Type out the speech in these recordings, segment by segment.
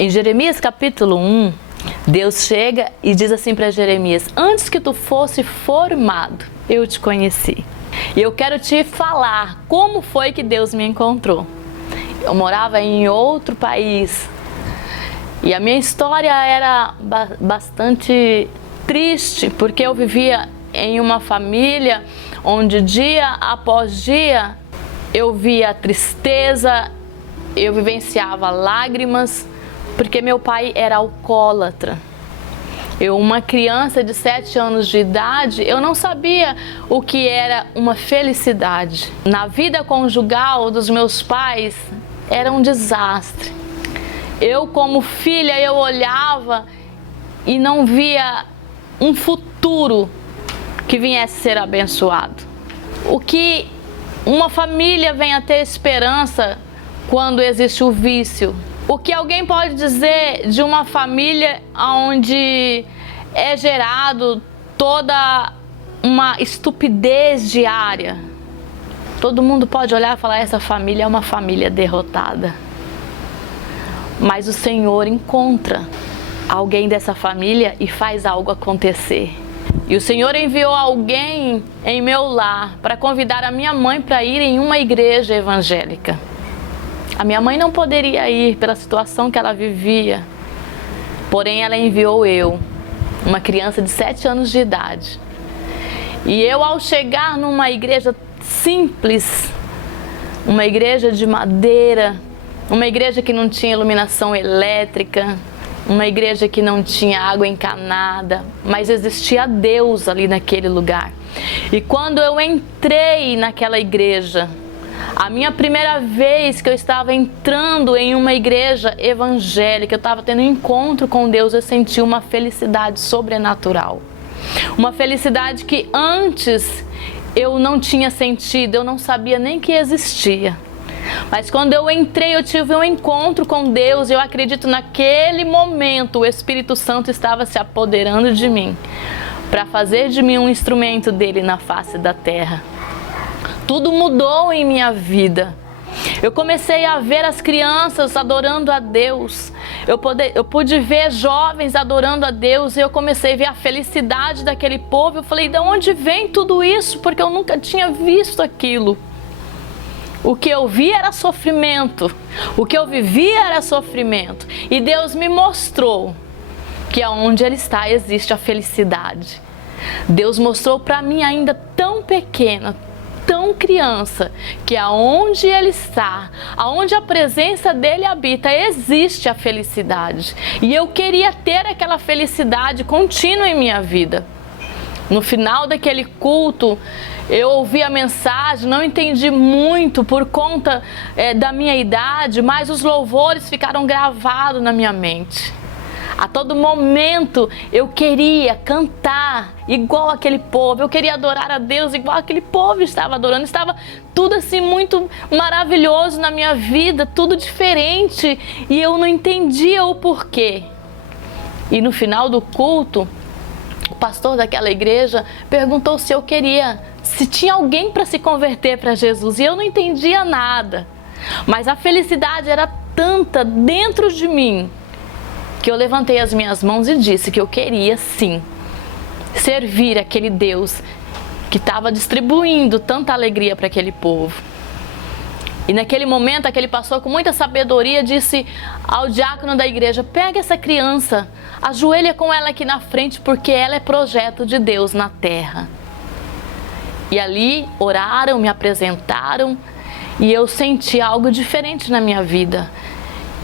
Em Jeremias capítulo 1, Deus chega e diz assim para Jeremias: antes que tu fosse formado, eu te conheci. E eu quero te falar como foi que Deus me encontrou. Eu morava em outro país e a minha história era bastante triste, porque eu vivia em uma família onde dia após dia eu via tristeza, eu vivenciava lágrimas, porque meu pai era alcoólatra. Eu, uma criança de 7 anos de idade, eu não sabia o que era uma felicidade. Na vida conjugal dos meus pais, era um desastre. Eu, como filha, eu olhava e não via um futuro que viesse ser abençoado. O que uma família vem a ter esperança quando existe o vício? O que alguém pode dizer de uma família onde é gerado toda uma estupidez diária? Todo mundo pode olhar e falar: essa família é uma família derrotada. Mas o Senhor encontra alguém dessa família e faz algo acontecer. E o Senhor enviou alguém em meu lar para convidar a minha mãe para ir em uma igreja evangélica. A minha mãe não poderia ir pela situação que ela vivia, porém ela enviou eu, uma criança de 7 anos de idade. E eu, ao chegar numa igreja simples, uma igreja de madeira, uma igreja que não tinha iluminação elétrica, uma igreja que não tinha água encanada, mas existia Deus ali naquele lugar. E quando eu entrei naquela igreja, a minha primeira vez que eu estava entrando em uma igreja evangélica, eu estava tendo um encontro com Deus, eu senti uma felicidade sobrenatural. Uma felicidade que antes eu não tinha sentido, eu não sabia nem que existia. Mas quando eu entrei, eu tive um encontro com Deus e eu acredito naquele momento o Espírito Santo estava se apoderando de mim para fazer de mim um instrumento dele na face da terra. Tudo mudou em minha vida. Eu comecei a ver as crianças adorando a Deus. Eu pude ver jovens adorando a Deus e eu comecei a ver a felicidade daquele povo. Eu falei: de onde vem tudo isso? Porque eu nunca tinha visto aquilo. O que eu vi era sofrimento. O que eu vivia era sofrimento. E Deus me mostrou que aonde Ele está existe a felicidade. Deus mostrou para mim, ainda tão pequena, tão criança, que aonde Ele está, aonde a presença dEle habita, existe a felicidade. E eu queria ter aquela felicidade contínua em minha vida. No final daquele culto, eu ouvi a mensagem, não entendi muito por conta da minha idade, mas os louvores ficaram gravados na minha mente. A todo momento eu queria cantar igual aquele povo, eu queria adorar a Deus igual aquele povo estava adorando. Estava tudo assim muito maravilhoso na minha vida, tudo diferente, e eu não entendia o porquê. E no final do culto, o pastor daquela igreja perguntou se tinha alguém para se converter para Jesus, e eu não entendia nada. Mas a felicidade era tanta dentro de mim que eu levantei as minhas mãos e disse que eu queria sim servir aquele Deus que estava distribuindo tanta alegria para aquele povo. E naquele momento, aquele pastor com muita sabedoria disse ao diácono da igreja: pega essa criança, ajoelha com ela aqui na frente, porque ela é projeto de Deus na terra. E ali oraram, me apresentaram, e eu senti algo diferente na minha vida.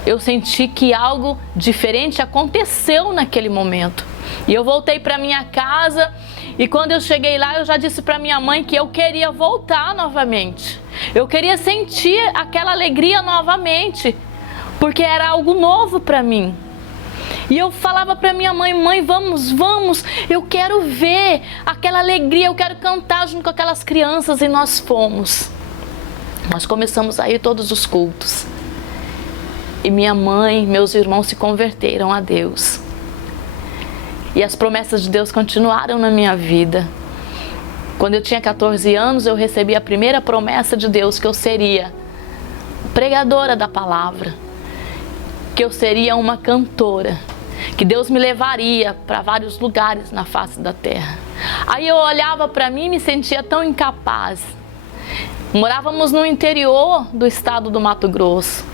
Eu senti que algo diferente aconteceu naquele momento. E eu voltei para minha casa, e quando eu cheguei lá, eu já disse para minha mãe que eu queria voltar novamente. Eu queria sentir aquela alegria novamente, porque era algo novo para mim. E eu falava para minha mãe: mãe, vamos, eu quero ver aquela alegria, eu quero cantar junto com aquelas crianças. E nós fomos. Nós começamos a ir todos os cultos. E minha mãe, meus irmãos se converteram a Deus. E as promessas de Deus continuaram na minha vida. Quando eu tinha 14 anos, eu recebi a primeira promessa de Deus, que eu seria pregadora da palavra. que eu seria uma cantora, que Deus me levaria para vários lugares na face da terra. Aí eu olhava para mim e me sentia tão incapaz. Morávamos no interior do estado do Mato Grosso,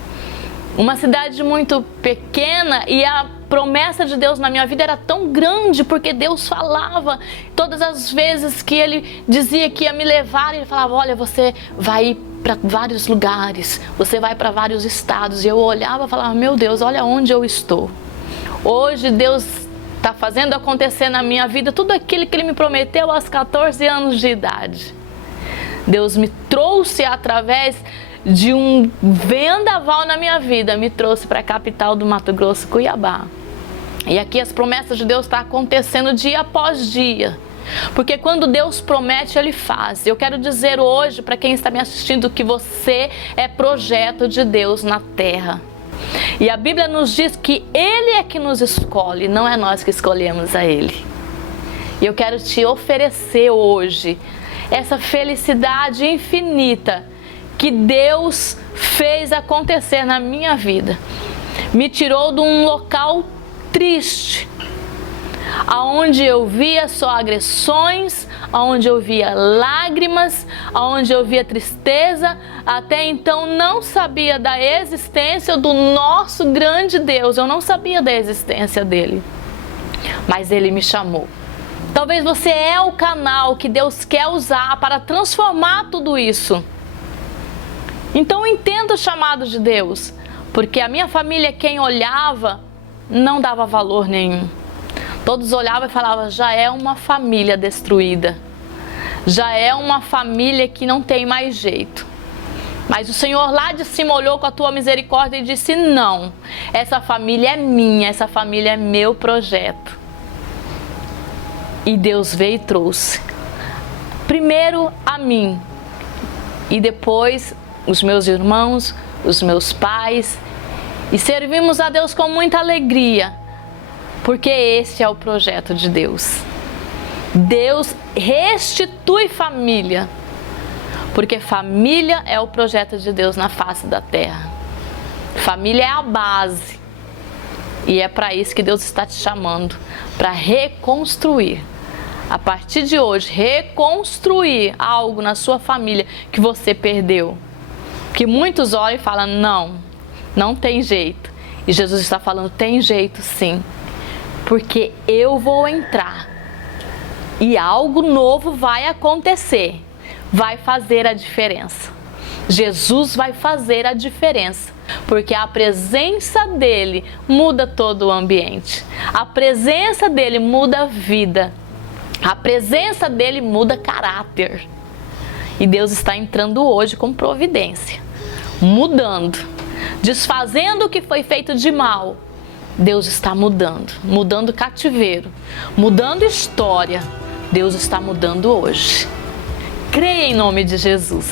uma cidade muito pequena, e a promessa de Deus na minha vida era tão grande, porque Deus falava todas as vezes que Ele dizia que ia me levar, Ele falava: olha, você vai ir para vários lugares, você vai para vários estados. E eu olhava e falava: meu Deus, olha onde eu estou. Hoje Deus está fazendo acontecer na minha vida tudo aquilo que Ele me prometeu aos 14 anos de idade. Deus me trouxe através de um vendaval na minha vida, me trouxe para a capital do Mato Grosso, Cuiabá. E aqui as promessas de Deus estão acontecendo dia após dia. Porque quando Deus promete, Ele faz. Eu quero dizer hoje para quem está me assistindo que você é projeto de Deus na terra. E a Bíblia nos diz que Ele é que nos escolhe, não é nós que escolhemos a Ele. E eu quero te oferecer hoje essa felicidade infinita que Deus fez acontecer na minha vida. Me tirou de um local triste, aonde eu via só agressões, aonde eu via lágrimas, aonde eu via tristeza. Até então não sabia da existência do nosso grande Deus, eu não sabia da existência dele, mas Ele me chamou. Talvez você é o canal que Deus quer usar para transformar tudo isso. Então entenda o chamado de Deus, porque a minha família, quem olhava, não dava valor nenhum. Todos olhavam e falavam: já é uma família destruída, já é uma família que não tem mais jeito. Mas o Senhor lá de cima olhou com a tua misericórdia e disse: não, essa família é minha, essa família é meu projeto. E Deus veio e trouxe, primeiro a mim, e depois os meus irmãos, os meus pais, e servimos a Deus com muita alegria, porque esse é o projeto de Deus. Deus restitui família, porque família é o projeto de Deus na face da terra. Família é a base, e é para isso que Deus está te chamando, para reconstruir. A partir de hoje, reconstruir algo na sua família que você perdeu. Que muitos olham e falam: não, não tem jeito. E Jesus está falando: tem jeito sim. Porque eu vou entrar e algo novo vai acontecer. Vai fazer a diferença. Jesus vai fazer a diferença. Porque a presença dele muda todo o ambiente. A presença dele muda a vida. A presença dele muda caráter. E Deus está entrando hoje com providência, mudando, desfazendo o que foi feito de mal. Deus está mudando cativeiro, mudando história. Deus está mudando hoje. Creia em nome de Jesus.